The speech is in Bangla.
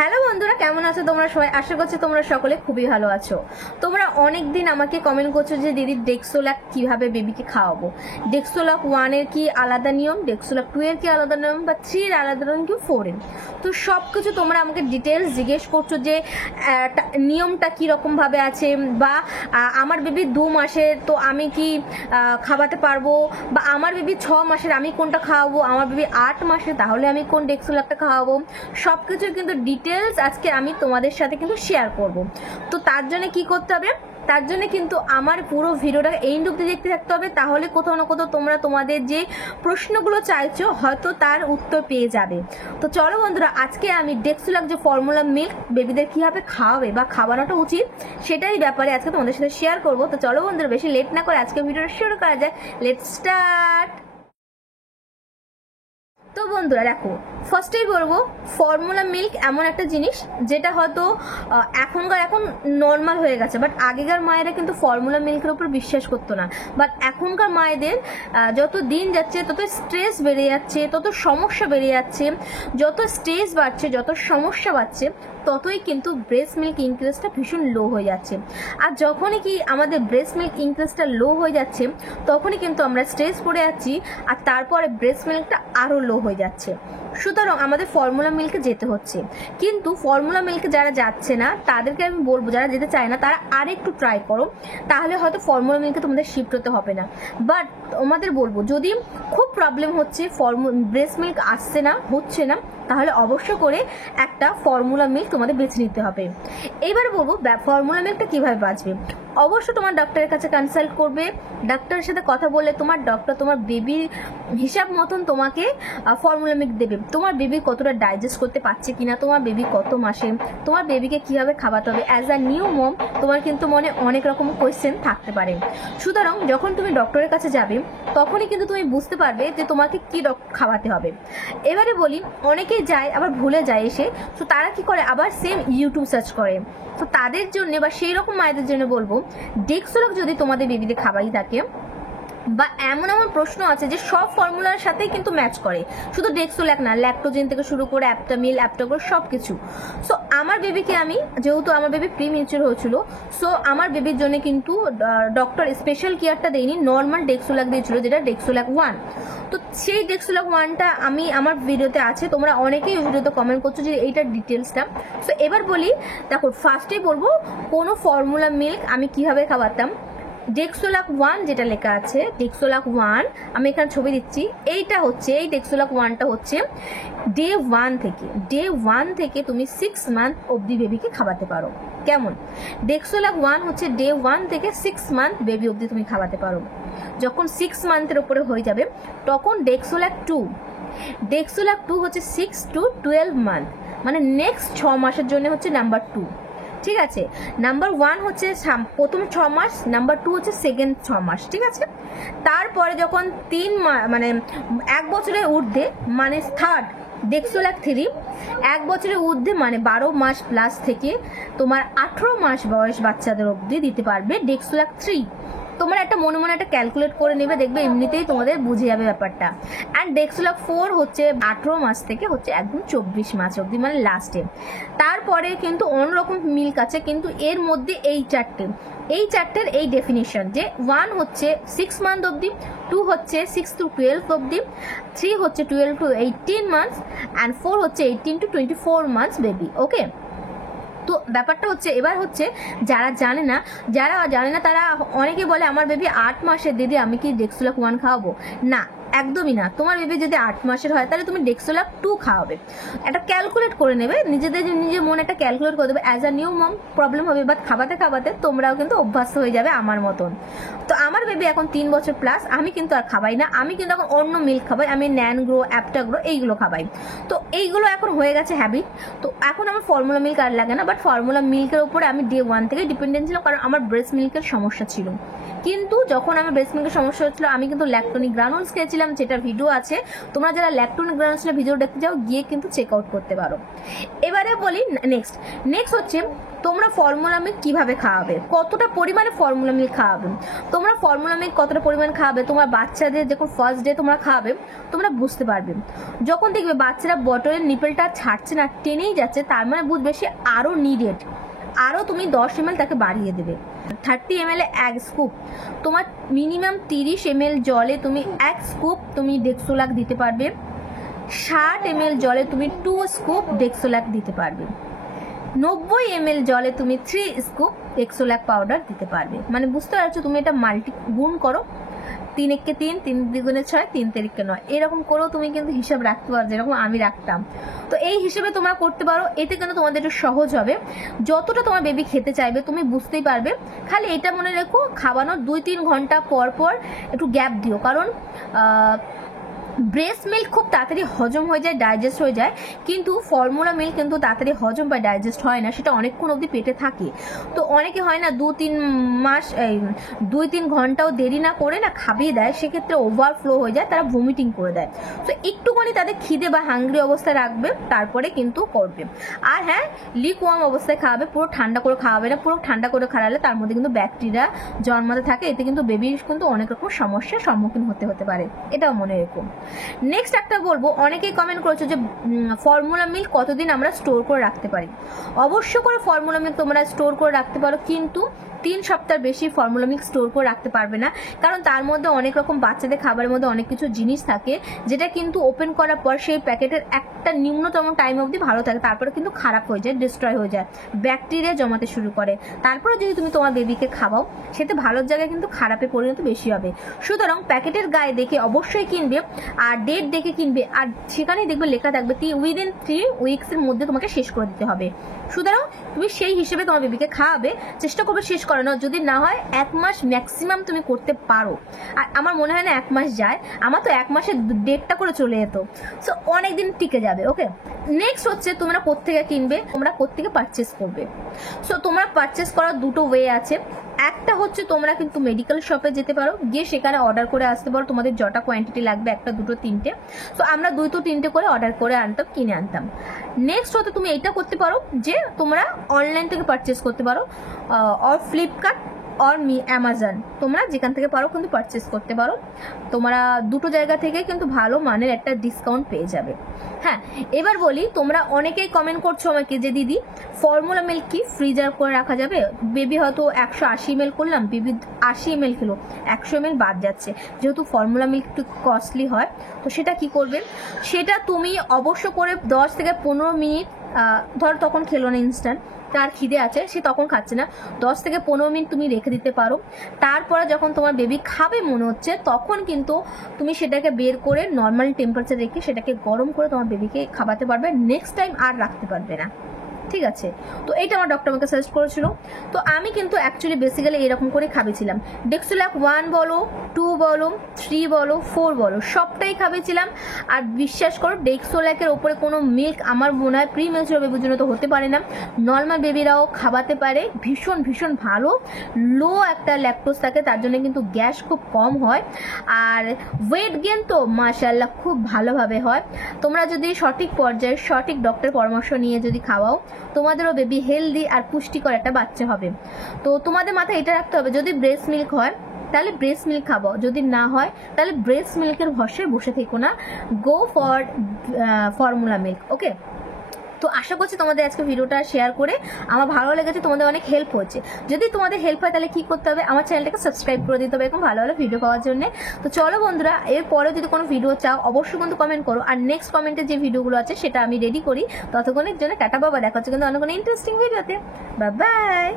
হ্যালো বন্ধুরা, কেমন আছো তোমরা সবাই? আশা করছি তোমরা সকলে খুবই ভালো আছো। তোমরা অনেক দিন আমাকে কমেন্ট করছো যে দিদি ডেক্সোলাক কিভাবে বেবিকে খাওয়াবো। ডেক্সোলাক 1 এর কি আলাদা নিয়ম, ডেক্সোলাক 2 এর কি আলাদা নিয়ম, বা 3 এর আলাদা নিয়ম, কি 4 এর। তো সব কিছু তোমরা আমাকে ডিটেলস জিজ্ঞেস করছো যে নিয়মটা কীরকম ভাবে আছে, বা আমার বেবি 2 মাসের, তো আমি কি খাওয়াতে পারবো, বা আমার বেবি 6 মাসের আমি কোনটা খাওয়াবো, আমার বেবি 8 মাসের তাহলে আমি কোন ডেক্সোলাকটা খাওয়াবো। সব কিছু কিন্তু ডিটেলস আজকে আমি তোমাদের সাথে কিন্তু শেয়ার করব। তো তার জন্য কি করতে হবে, তার জন্য কিন্তু আমার পুরো ভিডিওটা এন্ড অবধি দেখতে থাকতে হবে। তাহলে কোথাও না কোথাও তোমরা তোমাদের যে প্রশ্নগুলো চাইছো হয়তো তার উত্তর পেয়ে যাবে। তো চলো বন্ধুরা, আজকে আমি ডেক্সোলাক যে ফর্মুলা মিল্ক বেবিদের কীভাবে খাওয়াবে বা খাওয়ানোটা উচিত সেটাই ব্যাপারে আজকে তোমাদের সাথে শেয়ার করবো। তো চলো বন্ধুরা, বেশি লেট না করে আজকে ভিডিওটা শুরু করা যায়। Let's start. তো বন্ধুরা দেখো, ফার্স্টেই বলবো ফর্মুলা মিল্ক এমন একটা জিনিস যেটা হয়তো এখন নর্মাল হয়ে গেছে, বাট আগেকার মায়েরা কিন্তু ফর্মুলা মিল্কের উপর বিশ্বাস করতো না। বাট এখনকার মায়েদের যত দিন যাচ্ছে তত স্ট্রেস বেড়ে যাচ্ছে, তত সমস্যা বেড়ে যাচ্ছে। যত স্ট্রেস বাড়ছে, যত সমস্যা বাড়ছে, ততই কিন্তু ব্রেস্ট মিল্ক ইনক্রিজটা ভীষণ লো হয়ে যাচ্ছে। আর যখনই কি আমাদের ব্রেস্ট মিল্ক ইনক্রিজটা লো হয়ে যাচ্ছে তখনই কিন্তু আমরা স্ট্রেস পড়ে যাচ্ছি, আর তারপরে ব্রেস্ট মিল্কটা আরও লো হয়ে যাচ্ছে। সুতরাং আমাদের ফর্মুলা মিল্কে যেতে হচ্ছে। কিন্তু ফর্মুলা মিল্কে যারা যাচ্ছে না তাদেরকে আমি বলবো, যারা যেতে চায় না তারা আরেকটু ট্রাই করো, তাহলে হয়তো ফর্মুলা মিল্কে তোমাদের শিফট হতে হবে না। বাট তোমাদের বলবো, যদি খুব প্রবলেম হচ্ছে, ব্রেস্ট মিল্ক আসছে না, হচ্ছে না, তাহলে অবশ্য করে একটা ফর্মুলা মিল্ক তোমাদের বেছে নিতে হবে। এবার বলবো ফর্মুলা মিল্কটা কিভাবে বাঁচবে। অবশ্যই তোমার ডক্টরের কাছে কনসাল্ট করবে। ডাক্তারের সাথে কথা বলে তোমার ডক্টর তোমার বেবির হিসাব মতন তোমাকে ফর্মুলা মিল্ক দেবে। তোমার বেবি কতটা ডাইজেস্ট করতে পারছে কিনা, তোমার বেবি কত মাসে, তোমার বেবিকে কিভাবে খাওয়াতে হবে। অ্যাজ আ নিউ মম তোমার কিন্তু মনে অনেক রকম কোয়েশ্চেন থাকতে পারে। সুতরাং যখন তুমি ডক্টরের কাছে যাবে তখনই কিন্তু তুমি বুঝতে পারবে যে তোমাকে কি খাওয়াতে হবে। এবারে বলি, অনেকেই যায় আবার ভুলে যায় এসে, তো তারা কি করে আবার সেম ইউটিউব সার্চ করে। তো তাদের জন্য বা সেই রকম মায়েদের জন্য বলবো, ডেক্সোলাক যদি তোমাদের বেবিদের খাওয়াই থাকে, বা এমন প্রশ্ন আছে যে সব ফর্মুলার সাথেই কিন্তু ম্যাচ করে, শুধু ডেক্সোলাক না, ল্যাক্টোজেন থেকে শুরু করে অ্যাপটামিল, অ্যাপটাগোর সব কিছু। সো আমার বেবিকে আমি, যেহেতু আমার বেবি প্রিমিউচার হয়েছিল, সো আমার বেবির জন্য কিন্তু ডক্টর স্পেশাল কেয়ারটা দেয়নি, নর্মাল ডেক্সোলাক দিয়েছিল, যেটা ডেক্সোলাক 1। তো সেই ডেক্সোলাক 1টা আমি আমার ভিডিওতে আছে, তোমরা অনেকেই ভিডিওতে কমেন্ট করছো যে এইটার ডিটেলসটা। সো এবার বলি, দেখো ফার্স্টেই বলবো কোনো ফর্মুলা মিল্ক আমি কিভাবে খাওয়াতাম। ডেক্সোলাক 1 যেটা লেখা আছে, ডেক্সোলাক 1 আমি এখানে ছবি দিচ্ছি, এইটা হচ্ছে, এই ডেক্সোলাক 1টা হচ্ছে ডে 1 থেকে তুমি 6 মান্থ অবধি বেবিকে খাওয়াতে পারো। কেমন? ডেক্সোলাক 1 হচ্ছে ডে 1 থেকে 6 মান্থ বেবি অবধি তুমি খাওয়াতে পারো। যখন 6 মান্থের উপরে হয়ে যাবে তখন ডেক্সোলাক 2 হচ্ছে 6 to 12 মান্থ, মানে নেক্সট 6 মাসের জন্য হচ্ছে নাম্বার 2। ঠিক আছে, নাম্বার 1 হচ্ছে প্রথম 6 মাস, নাম্বার 2 হচ্ছে সেকেন্ড 6 মাস। ঠিক আছে, তারপরে যখন 3 মাস মানে 1 বছরের ঊর্ধ্বে, মানে থার্ড ডেক্সোলাক 3, 1 বছরের ঊর্ধ্বে মানে 12 মাস প্লাস থেকে তোমার 18 মাস বয়স বাচ্চাদের অবধি দিতে পারবে ডেক্সোলাক 3। তোমরা একটা মনে মনে একটা ক্যালকুলেট করে নেবে, দেখবে এমনিতেই তোমাদের বুঝে যাবে ব্যাপারটা। অ্যান্ড ডেক্সোলাক 4 হচ্ছে 18 মাস থেকে হচ্ছে একদম 24 মাস অবধি, মানে লাস্টে। তারপরে কিন্তু অন্যরকম মিল্ক আছে, কিন্তু এর মধ্যে এই চারটের এই ডেফিনিশন, যে 1 হচ্ছে 6 মান্থ অবধি, 2 হচ্ছে 6 to 12 অবধি, 3 হচ্ছে 12 to 18 মান্থস, অ্যান্ড 4 হচ্ছে 18 to 24 মান্থস বেবি। ওকে, তো ব্যাপারটা হচ্ছে, এবার হচ্ছে যারা জানে না তারা অনেকে বলে আমার বেবি 8 মাসের, দিদি আমি কি ডেক্সোলাক 1 খাওয়াবো? না, একদমই না। তোমার বেবি যদি 8 মাসের হয় তাহলে তুমি ডেক্সোলাক 2 খাওয়াবে। একটা ক্যালকুলেট করে নেবে, নিজের মনে একটা ক্যালকুলেট করে দেবে। As a new mom problem হবে, বাট খাওয়াতে তোমরাও কিন্তু অভ্যস্ত হয়ে যাবে আমার মতন। তো আমার বেবি এখন 3 বছর প্লাস, আমি কিন্তু আর খাওয়াই না, আমি কিন্তু এখন অন্য মিল্ক খাওয়াই, আমি ন্যানগ্রো, অ্যাপটাগ্রো এইগুলো খাওয়াই। তো এইগুলো এখন হয়ে গেছে হ্যাবিট। তো এখন আমার ফর্মুলা মিল্ক আর লাগে না, বাট ফর্মুলা মিল্কের উপরে আমি ডে 1 থেকে ডিপেন্ডেন্ট ছিলাম, কারণ আমার ব্রেস্ট মিল্কের সমস্যা ছিল। কিন্তু যখন আমার ব্রেস্ট মিল্কের সমস্যা হচ্ছিল আমি কিন্তু ল্যাক্টোনিক গ্রানুলস খেয়েছিলাম, করেছিলাম, যেটা ভিডিও আছে, তোমরা যারা ল্যাকটোজেন গ্রানুলেশনের ভিডিও দেখতে যাও গিয়ে কিন্তু চেক আউট করতে পারো। এবারে বলি নেক্সট হচ্ছে তোমরা ফর্মুলা মিল্ক কিভাবে খাওয়াবে, কতটা পরিমাণে ফর্মুলা মিল্ক খাওয়াবে। তোমরা ফর্মুলা মিল্ক কতটা পরিমাণ খাওয়াবে, তোমার বাচ্চাদের যখন ফার্স্ট ডে তোমরা খাওয়াবে তোমরা বুঝতে পারবে। যখন দেখবে বাচ্চারা বটলের নিপেলটা ছাড়ছে না, টেনেই যাচ্ছে, তার মানে বুঝবে সে আরও নিডেড, আরও তুমি 10 ml তাকে বাড়িয়ে দেবে। 30 ml এক স্কুপ, তোমার মিনিমাম 30 ml জলে তুমি 1 স্কুপ তুমি ডেক্সোলাক দিতে পারবে। 60 ml জলে তুমি 2 স্কুপ ডেক্সোলাক দিতে পারবে। 90 ml জলে তুমি 3 স্কুপ ডেক্সোলাক পাউডার দিতে পারবে। মানে বুঝতে পারছো, তুমি এটা মাল্টি গুণ করো, 3 একে 3, 3 দ্বিগুণে 6, 3 তেরিকে 9, এরকম করেও তুমি কিন্তু হিসাব রাখতে পারো, যেরকম আমি রাখতাম। তো এই হিসেবে তোমরা করতে পারো, এতে কিন্তু তোমাদের একটু সহজ হবে। যতটা তোমার বেবি খেতে চাইবে তুমি বুঝতেই পারবে। খালি এটা মনে রেখো, খাওয়ানোর 2-3 ঘন্টা পর পর একটু গ্যাপ দিও, কারণ ব্রেস্ট মিল্ক খুব তাড়াতাড়ি হজম হয়ে যায়, ডাইজেস্ট হয়ে যায়, কিন্তু ফর্মুলা মিল্ক কিন্তু তাড়াতাড়ি হজম বা ডাইজেস্ট হয় না, সেটা অনেকক্ষণ অবধি পেটে থাকে। তো অনেকে হয় না 2-3 মাস 2-3 ঘন্টাও দেরি না করে না খাবিয়ে দেয়, সেক্ষেত্রে ওভারফ্লো হয়ে যায়, তারা ভমিটিং করে দেয়। তো একটুখানি তাদের খিদে বা হাঙ্গ্রি অবস্থায় রাখবে, তারপরে কিন্তু করবে। আর হ্যাঁ, লিকওয়ার্ম অবস্থায় খাওয়াবে, পুরো ঠান্ডা করে খাওয়াবে না। পুরো ঠান্ডা করে খাওয়ালে তার মধ্যে কিন্তু ব্যাকটেরিয়া জন্মাতে থাকে, এতে কিন্তু বেবির কিন্তু অনেক রকম সমস্যার সম্মুখীন হতে পারে, এটাও মনে রেখো। নেক্সট একটা বলবো, অনেকেই কমেন্ট করেছো যে ফর্মুলা মিল্ক কতদিন আমরা স্টোর করে রাখতে পারি। অবশ্য করে ফর্মুলা মিল্ক তোমরা স্টোর করে রাখতে পারো, কিন্তু 3 সপ্তাহ বেশি ফর্মুলা মিল্ক স্টোর করে রাখতে পারবে না, কারণ তার মধ্যে অনেক রকম বাচ্চাদের খাবারের মধ্যে অনেক কিছু জিনিস থাকে, যেটা কিন্তু ওপেন করার পর সেই প্যাকেটের একটা নিম্নতম টাইম অবধি ভালো থাকে, তারপরে কিন্তু খারাপ হয়ে যায়, ডিস্ট্রয় হয়ে যায়, ব্যাকটেরিয়া জমাতে শুরু করে। তারপরে যদি তুমি তোমার বেবিকে খাওয়াও, সেটা ভালোর জায়গায় কিন্তু খারাপে পরিণত বেশি হবে। সুতরাং প্যাকেটের গায়ে দেখে অবশ্যই কিনবে, আর ডেট দেখে কিনবে, আর সেখানেই দেখবে লেখা থাকবে উইদিন 3 উইকসের মধ্যে তোমাকে শেষ করে দিতে হবে। সুতরাং তুমি সেই হিসেবে তোমার বেবিকে খাওয়াবে, চেষ্টা করবে শেষ করানো। যদি না হয় 1 মাস ম্যাক্সিমাম তুমি করতে পারো, আর আমার মনে হয় না 1 মাস যায়, আমার তো 1 মাসে 1.5টা করে চলে যেত, সো অনেকদিন টিকে যাবে। ওকে, নেক্সট হচ্ছে তোমরা কোত্থেকে কিনবে, তোমরা কোত্থেকে পারচেস করবে। সো তোমরা পারচেস করার দুটো ওয়ে আছে। একটা হচ্ছে তোমরা কিন্তু মেডিকেল শপে যেতে পারো, গিয়ে সেখানে অর্ডার করে আসতে পারো, তোমাদের যটা কোয়ান্টিটি লাগবে, 1, 2, 3টে। সো আমরা 2 to 3টে করে অর্ডার করে আনতাম, কিনে আনতাম। নেক্সট হতে তুমি এটা করতে পারো যে তোমরা অনলাইন থেকে পারচেস করতে পারো, অর ফ্লিপকার্ট অর অ্যামাজন, তোমরা যেখান থেকে পারো কিন্তু পারচেস করতে পারো। তোমরা দুটো জায়গা থেকে কিন্তু ভালো মানের একটা ডিসকাউন্ট পেয়ে যাবে। হ্যাঁ, এবার বলি, তোমরা অনেকেই কমেন্ট করছো আমাকে যে দিদি ফর্মুলা মিল্ক কি ফ্রিজার করে রাখা যাবে। বেবি হয়তো 180 ml করলাম, বেবি 80 ml খেলো, 100 ml বাদ যাচ্ছে, যেহেতু ফর্মুলা মিল্ক একটু কস্টলি হয়, তো সেটা কি করবে, সেটা তুমি অবশ্য করে 10 থেকে 15 মিনিট, ধর তখন খেলো না, ইনস্ট্যান্ট তার খিদে আছে, সে তখন খাচ্ছে না, 10 থেকে 15 মিনিট তুমি রেখে দিতে পারো। তারপরে যখন তোমার বেবি খাবে মনে হচ্ছে, তখন কিন্তু তুমি সেটাকে বের করে নর্মাল টেম্পারেচার রেখে সেটাকে গরম করে তোমার বেবিকে খাওয়াতে পারবে, নেক্সট টাইম আর রাখতে পারবে না। ঠিক আছে, তো এইটা আমার ডক্টর আমাকে সাজেস্ট করেছিল। তো আমি কিন্তু অ্যাকচুয়ালি বেসিক্যালি এরকম করে খাবেছিলাম, ডেক্সোলাক 1 বলো, 2 বলো, 3 বলো, 4 বলো, সবটাই খাবেছিলাম। আর বিশ্বাস করো, ডেক্সোলাকের ওপরে কোনো মিল্ক আমার মনে হয় প্রি ম্যাচিওর বেবির জন্য তো হতে পারে না, নর্মাল বেবিরাও খাওয়াতে পারে। ভীষণ ভীষণ ভালো, লো একটা ল্যাকটোজ থাকে, তার জন্য কিন্তু গ্যাস খুব কম হয়, আর ওয়েট গেইন তো মাশাআল্লাহ খুব ভালোভাবে হয়। তোমরা যদি সঠিক পর্যায়ে সঠিক ডক্টরের পরামর্শ নিয়ে যদি খাওয়াও, তোমাদেরও বেবি হেলদি আর পুষ্টিকর একটা বাচ্চা হবে। তো তোমাদের মাথায় এটা রাখতে হবে, যদি ব্রেস্ট মিল্ক হয় তাহলে ব্রেস্ট মিল্ক খাবো, যদি না হয় তাহলে ব্রেস্ট মিল্কের ভরসায় বসে থেকো না, গো ফর ফর্মুলা মিল্ক। ওকে, তো আশা করছি তোমাদের আজকে ভিডিওটা শেয়ার করে আমার ভালো লেগেছে, তোমাদের অনেক হেল্প হচ্ছে। যদি তোমাদের হেল্প হয় তাহলে কি করতে হবে, আমার চ্যানেলটাকে সাবস্ক্রাইব করে দিতে হবে এরকম ভালো ভালো ভিডিও পাওয়ার জন্য। তো চলো বন্ধুরা, এরপরে যদি কোনো ভিডিও চাও অবশ্যই কিন্তু কমেন্ট করো, আর নেক্সট কমেন্টে যে ভিডিওগুলো আছে সেটা আমি রেডি করি। ততক্ষণের জন্য টাটা বাবা, দেখা হচ্ছে কিন্তু অনেক ইন্টারেস্টিং ভিডিওতে। Bye bye.